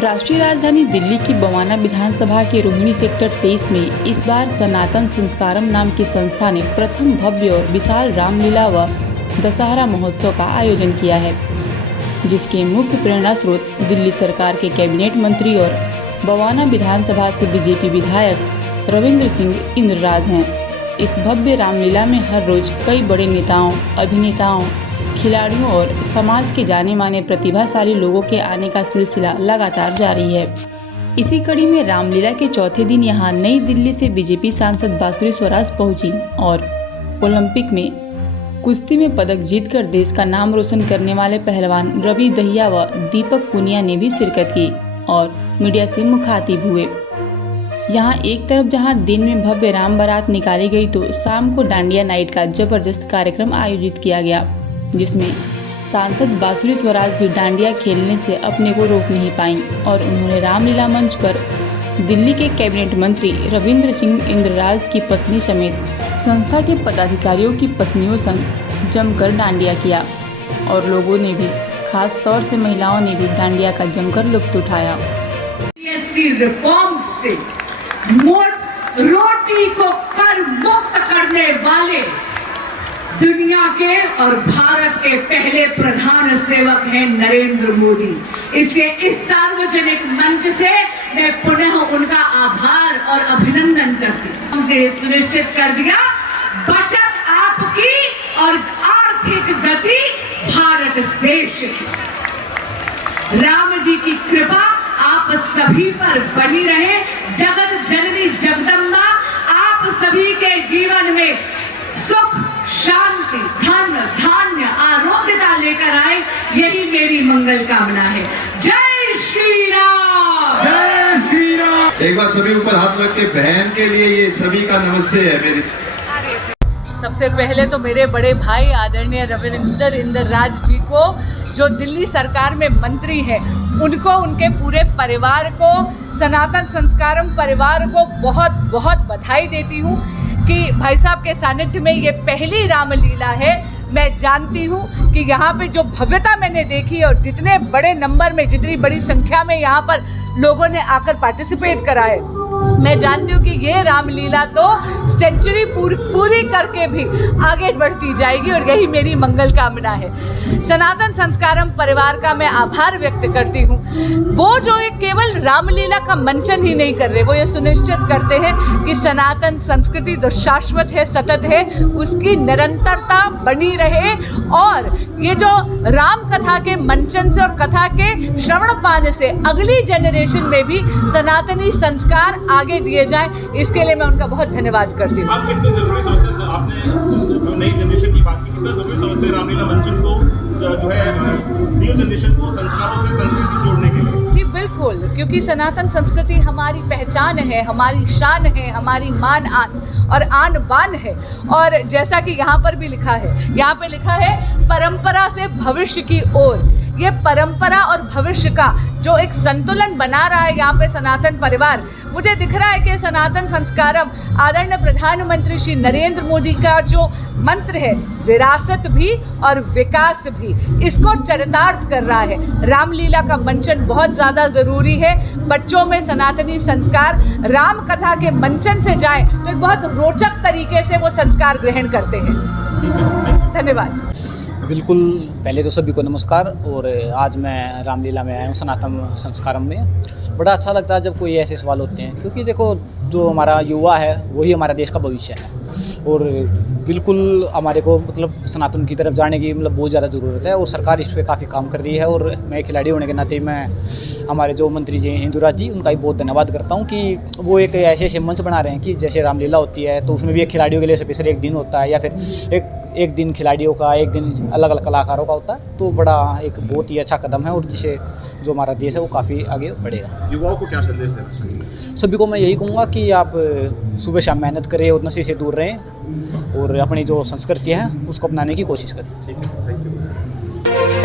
राष्ट्रीय राजधानी दिल्ली की बवाना विधानसभा के रोहिणी सेक्टर 23 में इस बार सनातन संस्कारम नाम की संस्था ने प्रथम भव्य और विशाल रामलीला व दशहरा महोत्सव का आयोजन किया है, जिसके मुख्य प्रेरणा स्रोत दिल्ली सरकार के कैबिनेट मंत्री और बवाना विधानसभा से बीजेपी विधायक रविंद्र सिंह इंद्रराज हैं। इस भव्य रामलीला में हर रोज कई बड़े नेताओं, अभिनेताओं, खिलाड़ियों और समाज के जाने माने प्रतिभाशाली लोगों के आने का सिलसिला लगातार जारी है। इसी कड़ी में रामलीला के चौथे दिन यहां नई दिल्ली से बीजेपी सांसद बांसुरी स्वराज पहुंची और ओलंपिक में कुश्ती में पदक जीतकर देश का नाम रोशन करने वाले पहलवान रवि दहिया व दीपक पुनिया ने भी शिरकत की और मीडिया से मुखातिब हुए। यहाँ एक तरफ जहाँ दिन में भव्य राम बारात निकाली गई तो शाम को डांडिया नाइट का जबरदस्त कार्यक्रम आयोजित किया गया, जिसमें सांसद बांसुरी स्वराज भी डांडिया खेलने से अपने को रोक नहीं पाईं और उन्होंने रामलीला मंच पर दिल्ली के कैबिनेट मंत्री रविंद्र सिंह इंद्रराज की पत्नी समेत संस्था के पदाधिकारियों की पत्नियों संग जमकर डांडिया किया और लोगों ने भी, खास तौर से महिलाओं ने भी डांडिया का जमकर लुत्फ उठाया। जीएसटी रिफॉर्म्स से रोटी को कर मुक्त करने वाले दुनिया के और भारत के पहले प्रधान सेवक हैं नरेंद्र मोदी। इसलिए इस सार्वजनिक मंच से मैं पुनः उनका आभार और अभिनंदन करती हूँ। हमने सुनिश्चित कर दिया बचत आपकी और आर्थिक गति भारत देश की। राम जी की कृपा आप सभी पर बनी रहे। जगत जननी जगदम्बा आप सभी के जीवन में सुख, शांति, धन, धान्य, आरोग्यता लेकर आए, यही मेरी मंगल कामना है। जय श्री राम, जय श्री राम। एक बार सभी ऊपर हाथ रख के बहन के लिए ये सभी का नमस्ते है मेरी। सबसे पहले तो मेरे बड़े भाई आदरणीय रविंद्र इंद्रराज जी को, जो दिल्ली सरकार में मंत्री हैं, उनको, उनके पूरे परिवार को, सनातन संस्कारम परिवार को बहुत बहुत बधाई देती हूँ कि भाई साहब के सानिध्य में ये पहली रामलीला है। मैं जानती हूँ कि यहाँ पे जो भव्यता मैंने देखी और जितने बड़े नंबर में, जितनी बड़ी संख्या में यहाँ पर लोगों ने आकर पार्टिसिपेट करा है, मैं जानती हूँ कि ये रामलीला तो सेंचुरी पूरी करके भी आगे बढ़ती जाएगी और यही मेरी मंगल कामना है। सनातन संस्कारम परिवार का मैं आभार व्यक्त करती हूँ। वो जो एक केवल रामलीला का मंचन ही नहीं कर रहे, वो ये सुनिश्चित करते हैं कि सनातन संस्कृति जो शाश्वत है, सतत है, उसकी निरंतरता बनी रहे और ये जो राम कथा के मंचन से और कथा के श्रवण पाने से अगली जनरेशन में भी सनातनी संस्कार आगे दिए जाएं, इसके लिए मैं उनका बहुत धन्यवाद करती हूँ। आप कितनी जरूरी समझते हैं, आपने जो नई जनरेशन की बात की, कितना जरूरी समझते हैं रामलीला मंचन को, जो है न्यू जनरेशन को संस्कारों से संस्कृति जोड़ने के लिए? जी बिल्कुल, क्योंकि सनातन संस्कृति हमारी पहचान है, हमारी शान है, हमारी मान आन और आन बान है। और जैसा कि यहाँ पर भी लिखा है, यहाँ पे लिखा है परंपरा से भविष्य की ओर। ये परंपरा और भविष्य का जो एक संतुलन बना रहा है यहाँ पे सनातन परिवार, मुझे दिख रहा है कि सनातन संस्कारम आदरणीय प्रधानमंत्री श्री नरेंद्र मोदी का जो मंत्र है, विरासत भी और विकास भी, इसको चरितार्थ कर रहा है। रामलीला का मंचन बहुत ज़्यादा ज़रूरी है। बच्चों में सनातनी संस्कार राम कथा के मंचन से जाए तो एक बहुत रोचक तरीके से वो संस्कार ग्रहण करते हैं। धन्यवाद। बिल्कुल, पहले तो सभी को नमस्कार। और आज मैं रामलीला में आया हूँ सनातन संस्कारम में। बड़ा अच्छा लगता है जब कोई ऐसे सवाल होते हैं, क्योंकि देखो जो हमारा युवा है वही हमारा देश का भविष्य है और बिल्कुल हमारे को मतलब सनातन की तरफ जाने की मतलब बहुत ज़्यादा ज़रूरत है और सरकार इस पर काफ़ी काम कर रही है। और मैं खिलाड़ी होने के नाते मैं हमारे जो मंत्री जी हैं इंद्रराज जी, उनका भी बहुत धन्यवाद करता हूँ कि वो एक ऐसे मंच बना रहे हैं कि जैसे रामलीला होती है तो उसमें भी एक खिलाड़ियों के लिए स्पेशल एक दिन होता है, या फिर एक दिन खिलाड़ियों का, एक दिन अलग अलग कलाकारों का होता है। तो बड़ा एक बहुत ही अच्छा कदम है और जिससे जो हमारा देश है वो काफ़ी आगे बढ़ेगा। युवाओं को क्या संदेश देना चाहिए? सभी को मैं यही कहूँगा कि आप सुबह शाम मेहनत करें और नशे से दूर रहें और अपनी जो संस्कृति है उसको अपनाने की कोशिश करें। ठीक है, थैंक यू।